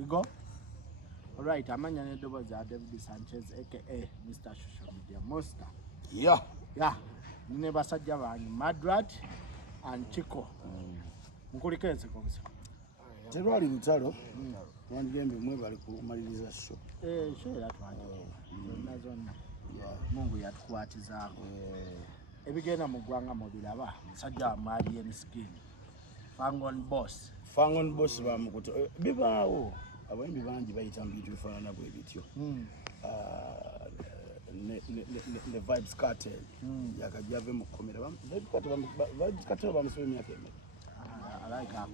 We go? All right, amanya nedoboza David Sanchez aka Mr. Social Media Monster. Yeah. Yeah. Nine basajja banyu Madrat and Chico. Mukulikeze konse. Terwali lutalo. Wandigembe mwe bali kumaliriza show. Show yatwanje. Zonna. Mungu yatukwatizaako. Ebigenda mu ggwanga mu biraba musajja amaali y'emisikini. Fangon Boss bamukuto bibaawo abayimbi bangi bayita mu bintu bifaanana bwe bityo. Ne Vibes Cartel yakajjave mu kkomera Vibes Cartel bamusoba emyaka emeka alaika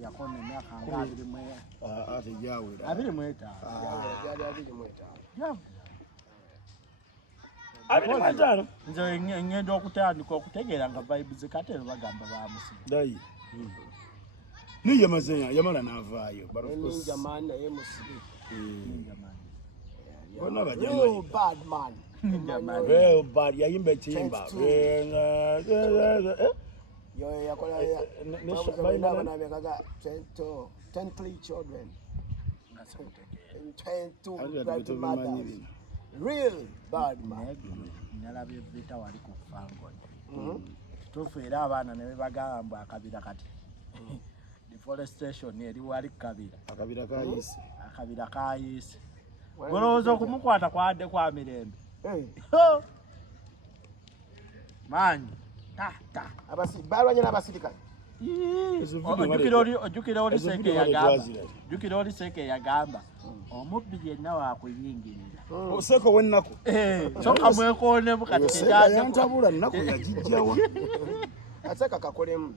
yakone emyaka nga 20 ate jawera 25 nze ngenda okutandika okutegeera nga Vibes Cartel bagamba bamusiba dai ni yamala n'avaayo ninja man naye musibe bonna real bad man real bad yayimba ekiyimba yo yakola ten children real bad man nalabye bita wali ku Fangon kituufu era abaana ne bagamba akabira kati deforestation eri wali akabira kayise golowooza okumukwata kwadde kwa mirembe maanyi balwanye n'abasirikale ojjukira oli Seeke yagamba omubbi yenna wakuyingirira Oseko w'ennaku soka mwekoonemu kati yantabula nnaku yagijjawa Aseka kakolemu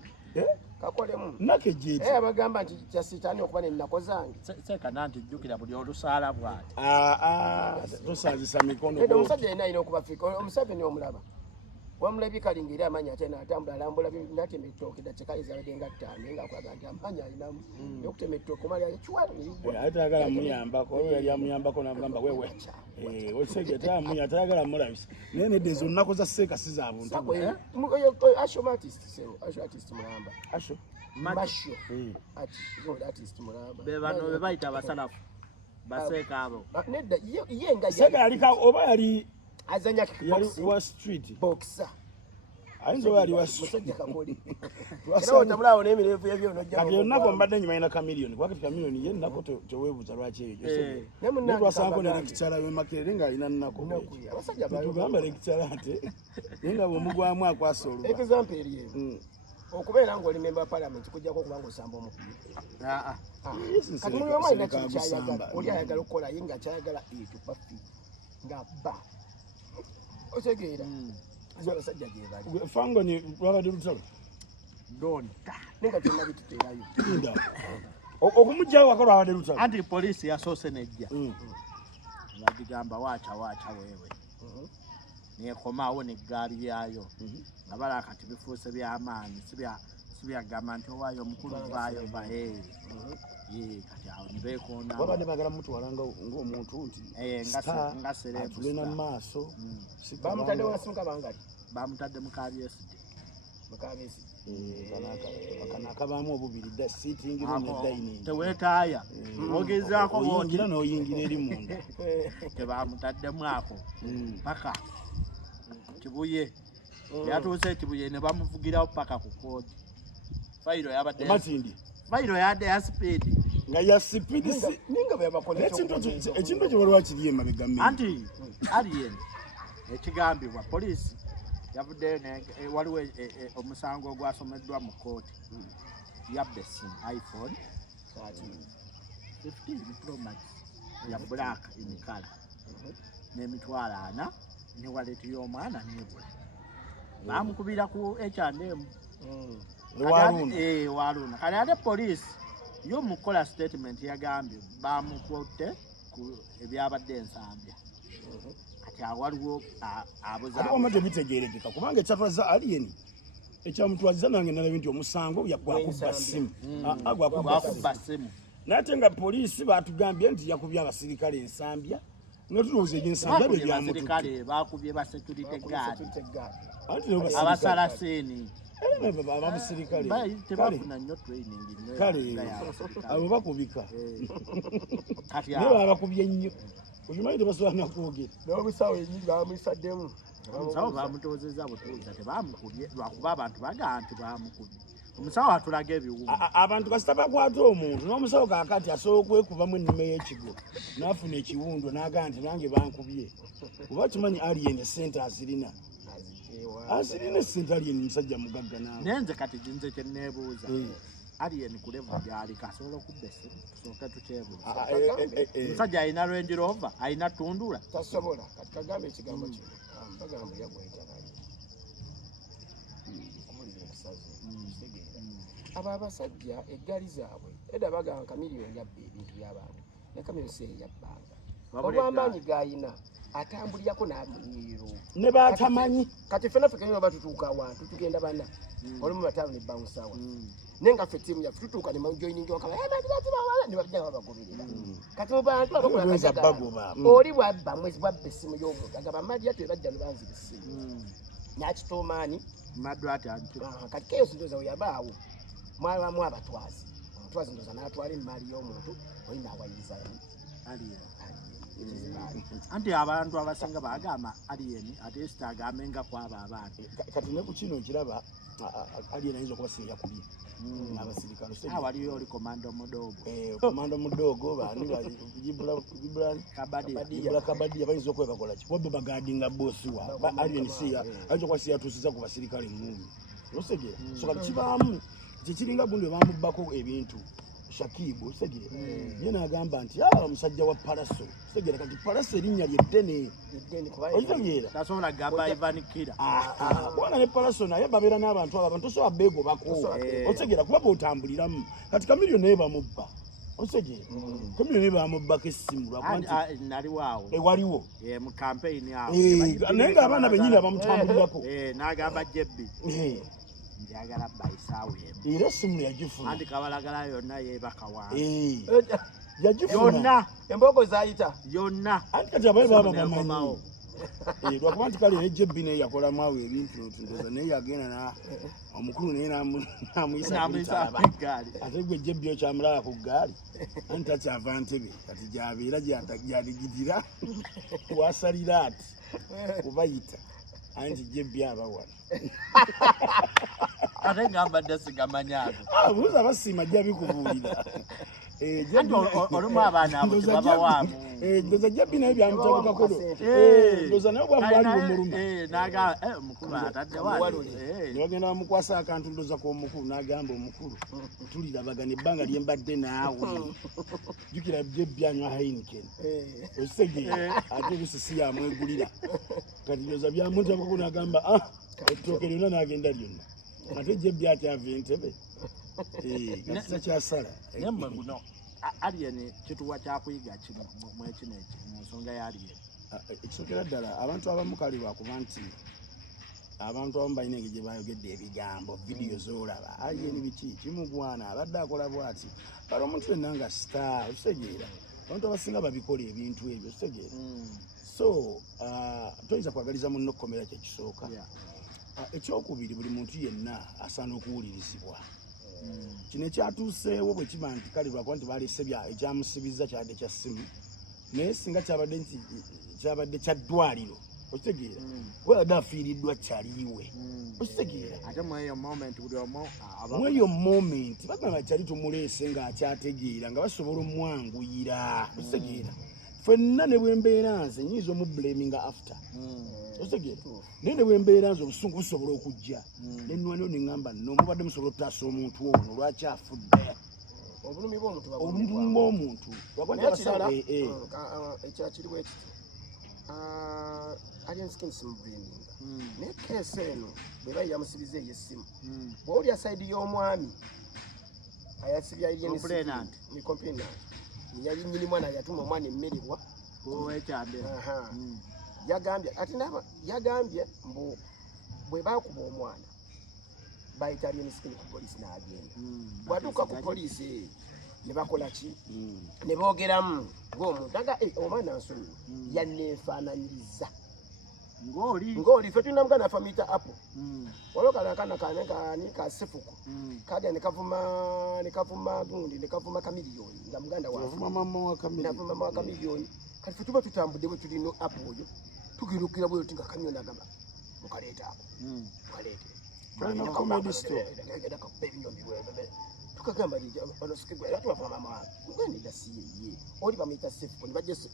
nake jeti abagamba nti kyasitaani okuba n'ennaku zange Seeka nanti jjukira buli olusaala bwati tosazisa mikono omusajja yenna alina okubafika Omuseveni omulaba wamulabye kalingira amanya ate n'atambula alambula natema ettooke dakyekaliza abadde nga ttaano ngaakulaga nti amanya alinamu okutema ettooke omala atayagala muyambako olwo yali amuyambako n'agamba wewe Osege atayagala mulabisa naye nedda ezo nnaku za Seeka si za buntu Asho mulamba Masho artist mulamba be bano be bayita abasalafu baseeka abo nedda ye nga Seeka yalika oba yali azanya wa street boxer ayinza oba yali wa musajja kakoli era otamulawo n'emireevu y'ebyonojja kati yonnako mbadde nyuma yina kamiliyoni kuba kati kamiliyoni ye nnako teweebuuza lwaki eyo netwasanko ne lekikyala w'Emakerere ng'alina nnako tugamba lekikyala ate naye nga bw'omugwamu akwasa oluba example eriyo okubeera ng'oli member parliament kujjako okuba ng'osamba omupiira kati muli omu alina kintu kyayagala oli ayagala okukola ye nga kyayagala etupa fi nga bba otegeera abasajja gye bali Fangoni lwabadde lutalo donta nenga byonna bituteerayo okumugyawo waka lwabadde lutalo anti poliisi yasoose nejja bagigamba waaca weewe nekomaawo neggaali yayo nga bala kati bifuuse by'amaanyi sibyagamba nti owaayo omukulu vaayo baheeri kati awo nibeekoona babadde bagala mutwala ng'omuntu nti nga serebu atulina mu maaso bamutadde wansimuka bangali bamutadde mukabyeside akabaamu obubiri sitting room ne dining teweetaaya ogezaako oyingira n'oyingira eri munda tebamutaddemu ako paka Kibuye yatuuse Kibuye ne bamuvugirawo paka ku kooti fayiro yabadde Matindi fayiro yadde ya speed nga ya speed ninga byabakola ekintu ekyo waliwo kiri emabega mmiri anti alien ekigambibwa poliisi yavuddeyo waliwo omusango ogwasomeddwa mu kooti yabba essimu iPhone 15 Pro Max ya black in color n'emitwalo 4 ne wallet y'omwana nebula bamukubira ku H&M Waluna kale ate poliisi yo mukola statement yagambye bamukotte ku ebyabadde ensambya kati awaliwo ate wamate bitegeerekeka kubanga ekyatwaza alien ekyamutwaziza nange nalabye nti omusango gwakubba ssimu gwakubba ssimu naye ate nga poliisi batugambye nti yakubye abasirikale ensambya nga tulowooza egy'ensambya bye bakubye ba security guard abasala seeni abasirikale tebafuna nnyo training kale abo bakubika naye babakubye nnyo okimanyi tebasobola nakwogera n'obusawo enyingi bamuyisaddemu omusawo bamutoozezza butuuza tebamukubye lwakuba abantu bagaa nti bamukubye omusawo atulaga ebiwundu abantu kasita bakwata omuntu n'omusawo kaakati asobola okwekubamu ennima y'ekigo n'afuna ekiwundu n'agaa nti nange bankubye oba kimanyi aliyeni sente azirina esente aliyeni musajja mugagga naawe naye nze kati nze kyenneebuuza aliyeni ku levo gy'aliko asobola okubba essimu tusooke tukyebuuza omusajja alina Range Rover alina ttundula tasobola kati kagambe ekigambo kino bagamba yagwetaganye kumulira ensazi abo abasajja eggaali zaabwe edda bagamba kamiliyoni yabba ebintu by'abantu ne kamiliyoni si eyabbanga olw'amaanyi g'ayina atambulirako n'amunyiro ne batamanyi kati ffenna ffe kenyuma batutuuka awantu tugenda bana olimu bataano ne bawusawa naye nga ffe ttiimu yaffe tutuuka ne majoyiningi wakala mandibazibawala ne bajja babagoberera kati mu bantu abakola kajagala oli bwabba mwezi bwabba essimu y'omuntu agamba madiya tebajja nebanziba essimu nakituumaani madwati anti kati keyosi ndoza weyabaawo mwabamu abatwazi omutwazi ndoza n'atwala emmaali y'omuntu oli n'awayirizayo anti abantu abasinga bagamba aliyeni ate sitagamenga kwabo abantu kati ne ku kino nkiraba aliyeni ayinza okubasinga kubi n'abasirikale waliyo oli komando mudogo komando mudogo bani kabadiya bayinza okwebakola ki wabbe bagadinga bosi wa aliyeni siya ayinza okuba siyatuusiza ku basirikale ngumi osegera so kati kibaamu kyekiringa gundi webamubbako ebintu Shakibu segere ye nagamba nti omusajja wa Paraso segere kati Paraso erinnya lyeddene osegera tasobola gamba Ivan Kira bwana ne Paraso naye babeera n'abantu abo abantu so abego bako osegera kuba botambuliramu kati kamiliyoni naye bamubba osegera kamiliyoni naye bamubbako essimu lwakuba nali waawo waliwo mu campaign yawo naye ng'abaana bennyini abamutambulirako n'agamba Jebbi njagala bayisaawo era essimu yagifuna anti kabalagala yonna yeebaka wange yagifuna embogo zayita yonna anti kati abaye baba bamanyi lwakuba nti kale ejebbi naye yakolamu awo ebintu ndoza naye yagenda omukulu naye namuyisa ate gwe ejebbi okyamulaba ku ggaali anti takyava Ntebe kati gyabeera gyaligidira wasalira ati kubayita anti jebbi abawala ate ngambadde sigamanyaako buuza basiima jja bikubuulira olumu abaana abo tebabawaamu ndoza jebbi naye byamutabukako ndoza naye bwamwali omuluma omukulu ataddewa nebagenda bamukwasa akantu ndoza k'omukulu n'agamba omukulu tulirabagana ebbanga lyembadde naawe jjukira jebbi anywa Heineken osegera ate obusisi yamwegulira kati ndoza byamutabukako n'agamba ettooke lyonna n'agenda lyonna ate jebbi atyava Entebbe kasa kyasala naye mmwe guno aliyeni kituwa kyakuyiga mwekino mu nsonga ya aliyeni ekisokera ddala abantu abamu kale lwakuba nti abantu abamu balina engeri gye bayogedde ebigambo vidiyo z'olaba aliyeni biki kimugwana abadde akola bw'ati kale omuntu yenna nga star okitegeera abantu abasinga babikola ebintu ebyo okitegeera so toyinza kwagaliza munno okukomera kyekisooka ekyokubiri buli muntu yenna asaana okuwulirizibwa kino ekyatuuseewo bwe kiba nti kale lwakuba nti baleese ekyamusibiza kyabadde kya ssimu naye singa kyabadde nti kyabadde kya ddwaliro okitegeera wabadde afiiriddwa kyaliiwe okitegeera ate mweyo moment bagamba kyali tumuleese ng'akyategeera nga basobola omwanguyira okitegeera ffenna ne bwembeera nze nyinza omublaminga after okitegeera naye ne bwembeera nze obusungu busobola okujja nenwaniro neŋŋamba nomubadde musobola okutaasa omuntu ono lwaki afudde obulumi bw'omuntu ekyakiriwo ekiti alienskin simublaminga naye keesi eno bwe bayi yamusibiza ey'essimu bw'olya sayidi y'omwami ayasibya complainant yali nnyini mwana yatuma omwana emmeribwa yagambye ati naba yagambye mbu bwe bakuba omwana bayita alienskin ku poliisi n'agenda bwatuuka ku poliisi ne bakola ki ne boogeramu ng'omuntu aga omwana nsonyiwa yanneefaananyiriza ngoli fe tuna mgana famita hapo waloka kana ka sefuko kaja nikavuma gundi nikavuma kamilioni nga mganda wa mama wa kamilioni kati tuba tutambude bwe tulino hapo ojo tukirukira bwe tinga kanyona agamba mukaleta hapo mukalete na comedy store tukagamba lija banosikibwa era tuba mama ngani dasiye oli bamita sefuko nibajese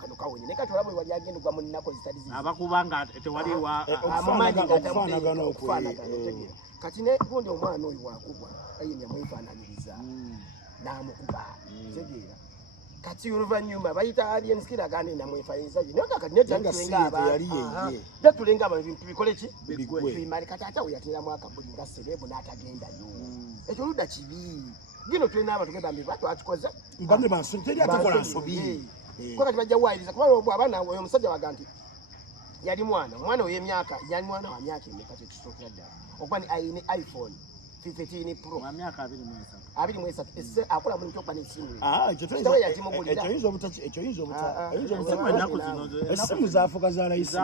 kano kawonye ne katolabwe wali agenda kwa munnako zitadizi abakubanga tewali wa amamanyi ngatafanagana okufanagana kati ne gundi omwana oyo wakubwa ayenya mwefananyiriza namukuba tegeera kati oluvannyuma bayita alien skill agandi namwefanyiza naye kakati netatulenga abantu netatulenga abantu tubikole ki bimali kati ate oyatera mwaka buli nga serebu n'atagendayo ekyo ludda kibi gino tulina abantu genda mbiva twakikoze mbane banso teri atakola nsobi kwa kati bajja wayiriza kuba abana oyo omusajja waga nti yali mwana oy'emyaka yali mwana wa myaka emeka tekisokera ddala okuba ni ayine iPhone 15 Pro wa myaka 23 esse akola mu ntopa n'essimu ekyo yinza obuta essimu zaafuka za layisi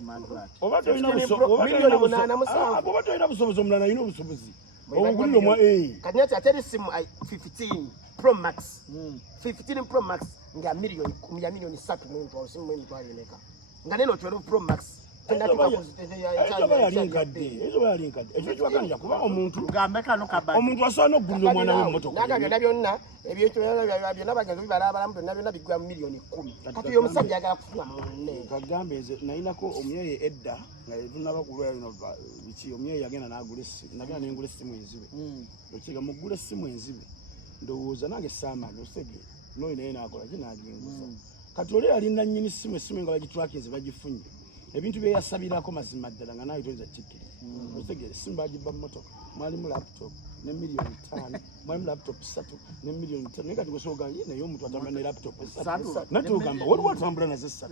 Madrat oba tolina busobozi omulala alina obusobozi obugulire omwa kati nati ate essimu 15 Pro Max 15 Pro Max nga milioni 3 muntu osimu emitwalo emeka nga neno 12 Pro Max ekyo kiwaganja kuba omuntu asobola n'okugulira omwana we emmotoka naga byonna byonna byonna bagenzi bibalabalamu byonna bigwa mu milioni 10 kati oyo omusajja ayagala kufuna munne kagambe nze nayinako omuyeye edda nga tunaba kulwala lino biki omuyeye yagenda nagenda nengula essimu enzibe ekiga mugula essimu enzibe ndowooza nange saamanya osege noyo naye nakola kinagingusa kati oli yali nannyini essimu nga bagitwakinze bagifunye ebintu bye yasabirako mazima ddala nga naye toyinza kikkiriza otegere essimu bagibba mu mmotoka mwalimu laptop ne milioni 5 mwalimu laptop 3 ne milioni 5 naye kati gwesoga naye omuntu atambula ne laptop 3 natugamba waliwo atambula nazo 3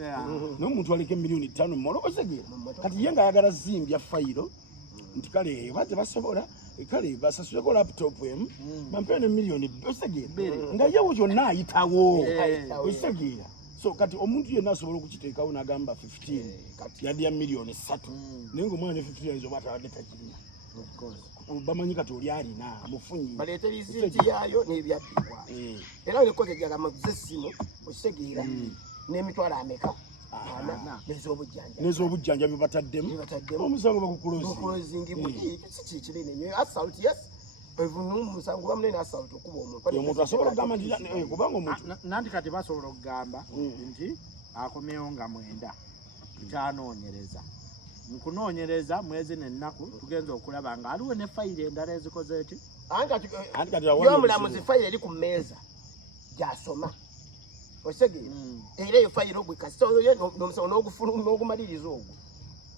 naye omuntu aleka milioni 5 mmoloko otegere kati ye nga ayagala zimbya fayiro nti kale oba tebasobola kale basasuleko laptop emu bampewe ne milioni otegere nga yewo kyonna ayitawo otegera so kati omuntu yenna asobola okukiteekawo n'agamba 15 yadde ya milioni 3 naye ng'omwana ne 15 ayinza oba atabadde takirina bamanyi kati oli alina mufunyi baleeta ebiziti yaayo n'ebyabbibwa era olekogejjaga maguze essimu okitegeera n'emitwalo ameka n'ez'obujjanjabi bataddemu omusango bakukulozingi buli si kinene nyo assault yes musango bamunene assault okuba omuntu asobola okugamba nti kubanga omuntu nanti kati basobola okugamba nti akomyewo nga 9 tukyanoonyereza mukunoonyereza mwezi n'ennaku tugenza okulaba nga aliwo ne fayiro endala ezikoze eti yomulamuzi fayiro eri ku mmeeza gyasoma osegere era eyo fayiro gwe kasitoye n'omusango n'ogumaliriza ogwo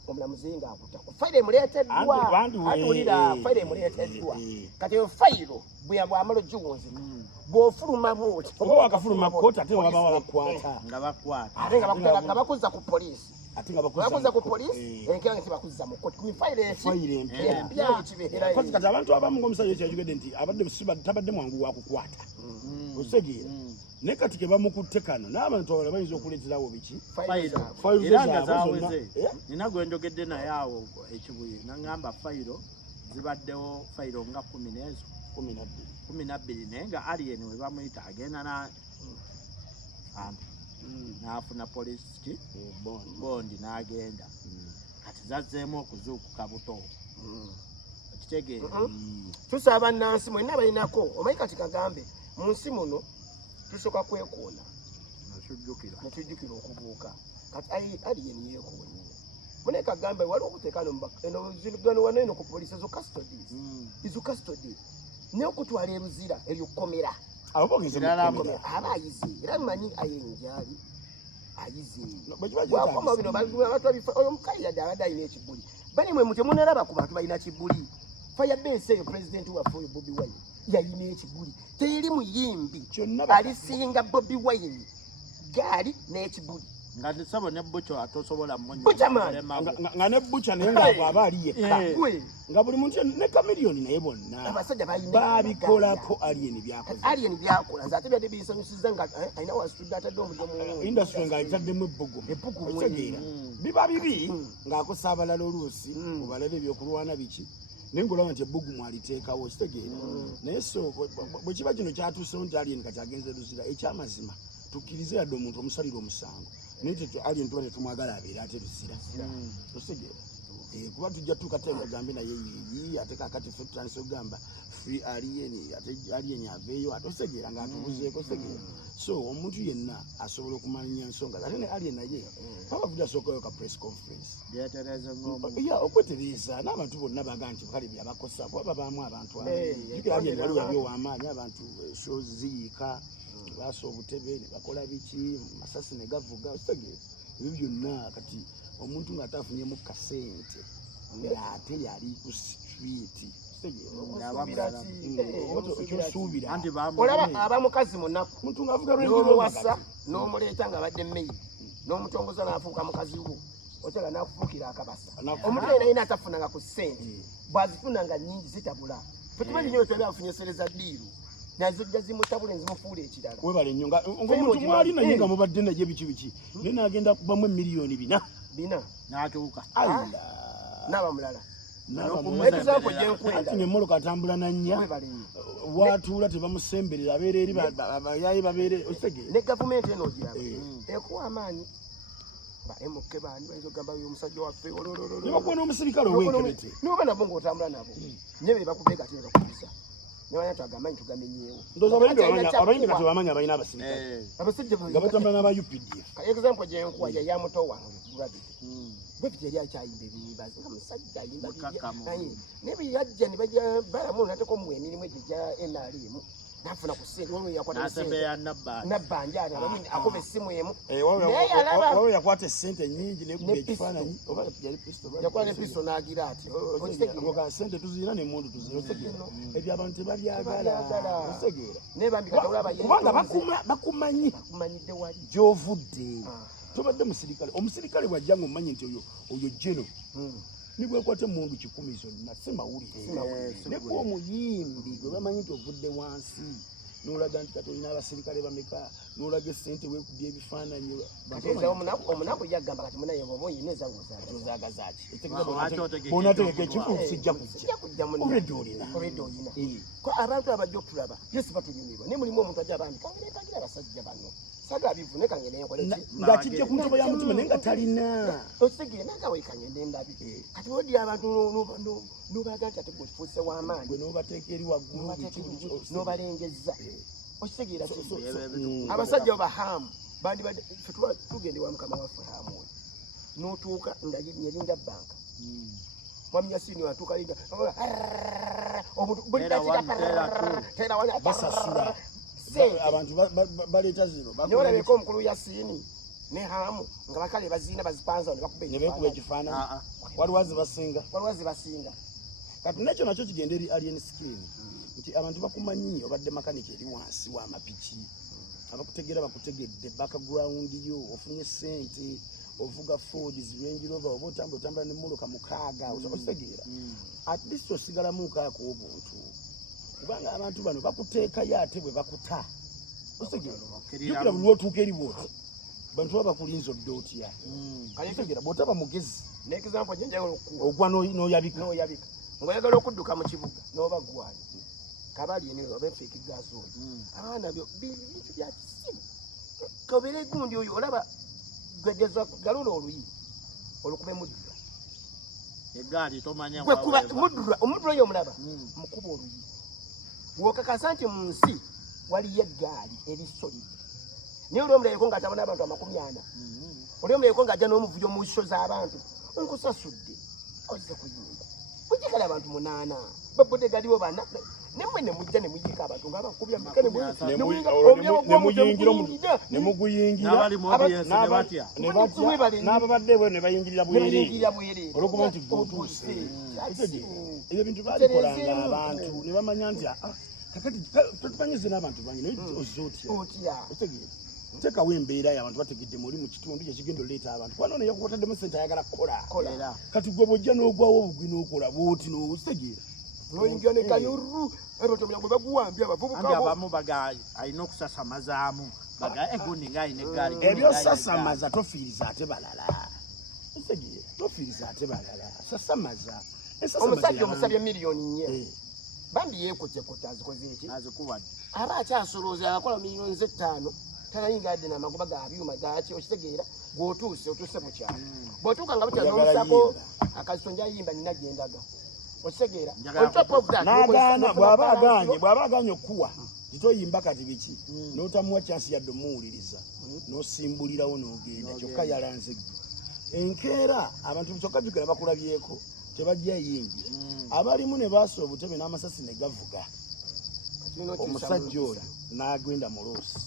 omulamuzi nga akuta fayiro emuleeteddwa atulira fayiro emuleeteddwa kati eyo fayiro bwamala ogiwunzi bw'ofuluma bwoti oba wakafuluma kkooti ate waba wabakwata ate nga bakuzza ku poliisi bakuza ku poliisi enkera nti bakuzza mu kkooti fayiro empya ekibeera kati abantu abamu ng'omusajja ekyayogedde nti tabadde mwangu wakukwata osegeera naye kati ke bamukutte kano n'abantu abalala bayinza okuleeterawo biki era nga zaaweze nina gwe njogedde naye awo ekibuye naŋŋamba fayiro zibaddewo fayiro nga 10 n'ezo 12 naye nga alien we bamuyita agenda n'afuna polisi bondi n'agenda kati zazzeemu okuzuukuka buto okitegeera tusaba nnansi mwenna balinako omanyi kati kagambe mu nsi muno tusooka kwekoona netujjukira okubuuka kati alien yeekoonye mune kagambe waliwo okuteekano wano ku polisi ezo custody n'okutwala eruzira eryokomera aba ayize era mmanyi ayenjali ayize wakoma bino omukazi yadde abadde alina ekibuli bali mwe temunalaba ku bantu balina kibuli firebase eyo pulezidenti waffe oyo Bobi Wine yalina ekibuli teri muyimbi alisinga Bobi Wine gaali n'ekibuli ngati sabo ne bucho atosobola mmonyo bucha man ngane bucha nenga aba ali yekka nga buli muntu ne kamiliyoni naye bonna abasajja babikola ko alien byakola zate byade bisanyusiza nga aina wasituda atadde omujomu industry nga itaddemu ebbugu mwegera biba bibi ng'akusabalala oluusi obalabe ebyokulwana biki nengola nti ebbugu mwaliteekawo kitegeera naye so bwe kiba kino kyatuusewo nti alien kati agenze luzira ekyamazima tukkirize yadde omuntu omusalira omusango naye alien tuba tetumwagala abeera ate luzira kitegeera kuba tujja tukatema tugambe naye yiyi ate kakati ffe tutandise okugamba free alien aveeyo ate osegeera ng'atubuzeeko osegeera so omuntu yenna asobola okumanya ensonga ate ne alien naye abavudde asookayo ka press conference okwetereza n'abantu bonna baga nti kale byabakosa kuba babaamu abantu jukira alien waliwo yabyowamaanyi abantu show ziyiika baasa obutebe ne bakola biki masasi ne gavuga osegeera ebyo byonna kati omuntu ng'ataafunyemu kasente ng'ate yali ku street kyosuubira olaba abamukazi munaku muntu ng'avuga n'omuwasa n'omuleeta nga badde mmeyi n'omutongoza n'afuuka mukazi wo otera n'akufuukira akabasa omuntu yena yina atafunanga ku ssente bw'azifunanga nnyingi zitabula fe tumanyi nyo twali afunye sereza ddiiru nazo jja zimutabule nzimufuula ekirala webale nnyo ng'omuntu mwali naye nga mubadde naye biki naye n'agenda kubamu emiliyoni 4 n'atuuka n'aba mulala ati ng'emmoloka atambula na nnya watuula tebamusemberera abeera eri abayaayi babeere okitegere ne gavumenti eno ogiraba ekuwa amaanyi ba MK bandi bayinza okugamba omusajja waffe ne bakuwa n'omusirikale ow'enkebete noba nabo ng'otambula nabo nye be bakubbe gate ne bakubuza nebanya twagamanyi tugamenyeewo ndowooza abayimbi kati bamanyi abalina abasirikale nga batambula n'aba UPDF example gyenkuwa yaya muto wange Gravity Gravity yali akyayimba ebimbazi nga musajja ayimba naye bwe yajja ne bajja balamu nateko mu emirimu egyo gya NRM nafuna ku ssente waliwo yakwata ssente nabbanja akuba essimu emu naye yalaba waliwo yakwata essente nnyingi nekubba ekifaananyi oba yali pisto yakwata ne pisto n'agira ati ssente tuzirina n'emmundu tuzira ebyo abantu tebabyagala otegeera naye bambi katawula kubanga bakumanyidde wali gy'ovudde tobadde musirikale omusirikale bw'ajja ng'omanyi nti oyo jeno nibwekwate mundu 10 zonna si mawulire nekuwa omuyimbi gwe bamanyi nti ovudde wansi n'olaga nti kati olina abasirikale bameka n'olaga essente weekubye ebifaananyi omunaku yagamba kati munaye oba oyina ezawozagazaki bonategeka ekifu sijja kujja olwedde olina ko abantu abajja okutulaba yesi batunyumirwa naye mulimu omuntu ajja bambi kangere mpagira abasajja bano saga bivune kangere nga kijja ku ntobo ya mutima naye nga talina osigire nagawe kangere ndabi kati odi abantu n'obaga nti ate gwefuuse w'amaanyi gwe n'obateeka eri waggulu n'obalengezza okitegera abasajja bahamu bandi tugende wa mukama waffe hamu oyo n'otuuka nga yeringa banka mwami yasini watuuka linga basasula abantu baleeta zino neolabeko omukulu yasini ne hamu nga bakale baziina bazipanza ne beekuba ekifaananyi waliwo zibasinga kati nakyo nakyo kigenda eri alien skin nti abantu bakumanyi obadde makanika eri wansi w'amapiki abakutegeera bakutegedde background yo ofunye ssente ovuga Fords Range Rover oba otambula n'emmoloka 6 okitegeera at least osigalamu nkaako obuntu kubanga abantu bano bakuteekayo ate bwe bakuta otegeera jukira buli lwotuuka eri bwoti bantu baba bakulinza odde otya otegeera bw'otaba mugezi n'example gyenjagala okukuwa ogwa n'oyabika ng'oyagala okudduka mu kibuga n'oba gwali kabali eno oba efeeki gasooli abaana bintu bya kisimu kobere gundi oyo olaba gwegeza galula oluyi olukube muddula egaali tomanya gwekuba muddula oyo omulaba mukuba oluyi bw'okakasa nti mu nsi waliyo eggaali erisolide naye oli omulabeko ng'atabona abantu 40 oli omulabeko ng'ajja n'omuvuyo mu nsiso z'abantu nkusasudde ozze kuyimba bujjikala abantu 8 babodegaliwo bana nemwe nemujja nemuyika abantu ng'abakubya n'ababadde bwe ne bayingirira bwereere olwokuba nti gwotuuse ebyo bintu babikolanga abantu ne bamanya nti kakati tumanyize n'abantu bangi naye ozza otya otegeera tekawo embeera y'abantu bategedde muri mu kitundu kyekigenda oleeta abantu kuba nono yakukutaddemu sente ayagala kukola kati gwe bwojja n'ogwawo obugwi n'okola bwoti n'osegeera noyingira ne kayuru abatomya gwe baguwambye abavubuka abamu baga alina okusasamazaamu baga egundi ng'alina eggaali ebyo sasamaza tofiiriza ate balala osegeera tofiiriza ate balala sasamaza omusajja omusabye miliyoni 4 bambi yeekotekota azikoze eki azikuwadde aba akyasolooza akola miliyoni 5 tanayingadde n'amagoba ga byuma gaki okitegeera gwotuuse mu kyalo bw'otuuka nga butya n'omusako akasonja yimba nina gyendaga okitegeera n'agaana bw'aba aganye okuwa titoyimba kati biki n'otamuwa kyansi yadde omuwuliriza n'osimbulirawo n'ogenda kyokka yalanze ggwe enkeera abantu kyokka jjukira bakulabyeko tebajja yingi abalimu ne baasa obutebe n'amasasi ne gavuga omusajja oyo n'agenda mu loosi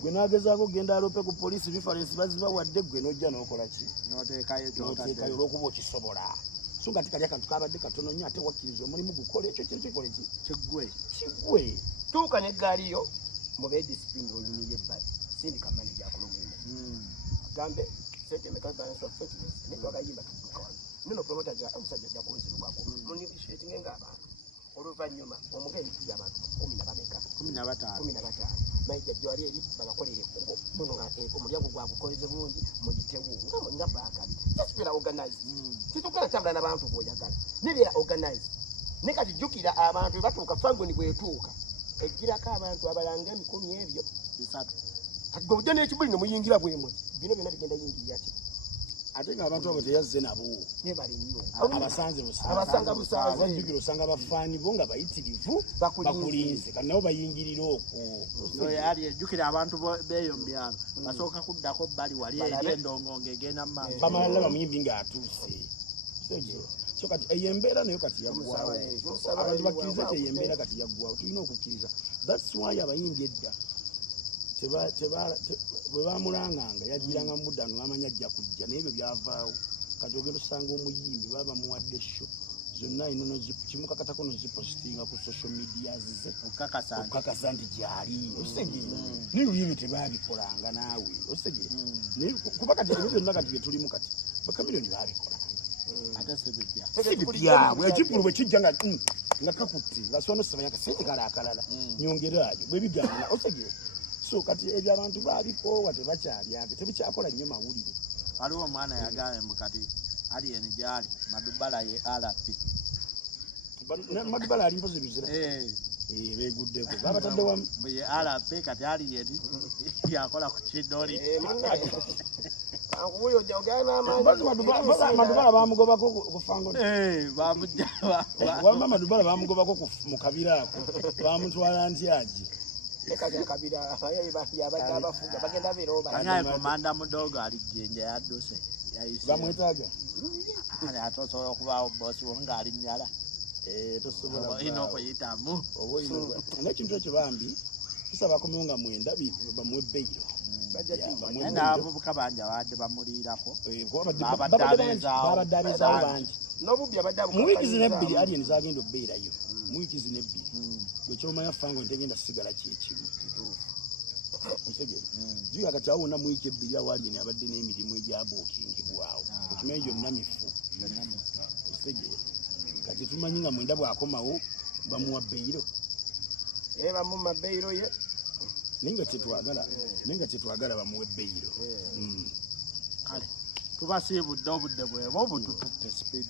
gwe n'agezaako ogenda alope ku poliisi bifalensi bazibawadde gwe n'ojja n'okola ki n'oteekayo olw'okuba okisobola so nga tikali akantu kabadde katono nnyo ate wakkiriza omulimu gukole ekyo kintu kikole ki kiggwe tuuka n'eggaali yo mube disipulini oyimira ebbali sindika maneja akulumwina agambe sente mekabalance of fitness netwagayimba tudduka wano nino promoters omusajja ajja kunzirukako munibishetinge ng'abantu oluvannyuma omugeni tujja abantu 15 maija jwali eri babakolere ekkubo muno nga omulyango gwagukoleze bulungi mugitewo nga baakabi just organize titugala tambula n'abantu bw'oyagala nebeera organize ne kati jjukira abantu batuuka fangoni bwetuuka ejjirako abantu abalanga 10 ebyo kati gwe bujja n'ekibuli ne muyingira bwemuti bino byonna bigenda yingirira ki ate ng'abantu abo teyazze nabo nebali nnyo abasanze abasanga busanze bajjukira osanga bafaani bo nga bayitirivu bakulinze kati nabo bayingirira okwo ali ejjukira abantu beeyo mu byalo basooka kuddako bbali wali eri endongongo egenda mu maaso bamalala bamuyimbi ng'atuuse so kati eyo embeera nayo kati yaggwawo abantu bakkiriza nti eyo embeera kati yaggwawo tulina okukkiriza thats why abayimbi edda bwe bamulanganga yajiranga mu budda n'amanya ajja kujja n'ebyo byavaawo kati ogenda osanga omuyimbi baba bamuwadde sho zonna ino kimukakatako nozipositinga ku social media ze okukakasa nti gyali ositegeera naye lulimi tebabikolanga naawe ositegeera kuba kati ebyo byonna kati bye tulimu kati bakamiliyoni babikolanga sibipyawe ekigulu bwe kijja nga kakutte nga sono sebanya kasente kale akalala nyongeraayo bwe bigana ositegeera so kati ebyo abantu babikoowa tebakyabyange tebikyakola nnyo mawulire waliwo omwana yagambye mbu kati aliyeni gyali madubala ye RP madubala ali mpozi luzira beeguddeko babatadde wamu ye RP kati aliyeni yakola ku kidoli madubala bamugobako ku fangoni wamba madubala bamugobako mu kabira ako bamutwala ntyagi komanda mudogo alijjenja yadduse bamwetaaga atosobola okubaawo bosi wo ng'ali nnyala olina okuyitamu n'ekintu ekyo bambi kisaba bakomewo nga mwenda bamuwe beyiro n'abavubuka bangi abadde bamuliirako babadde abeezaawo bangi mu wiiki zino ebbiri alien zagenda obbeerayo mu wiiki zino ebbiri gwekyomanya fango ntegenda sigala kyekimu juya kati awo wonna mu wiiki ebbiri awo alien abadde n'emirimu egyabuukingibwawo okimanyi gyonna mifu ekitegeera kati tumanyi nga mwenda bwakomawo bamuwa beyiro bamuma beyiro ye naye nga kyetwagala bamuwe beyiro kale tubasiibudde obudde bweba obutututte speed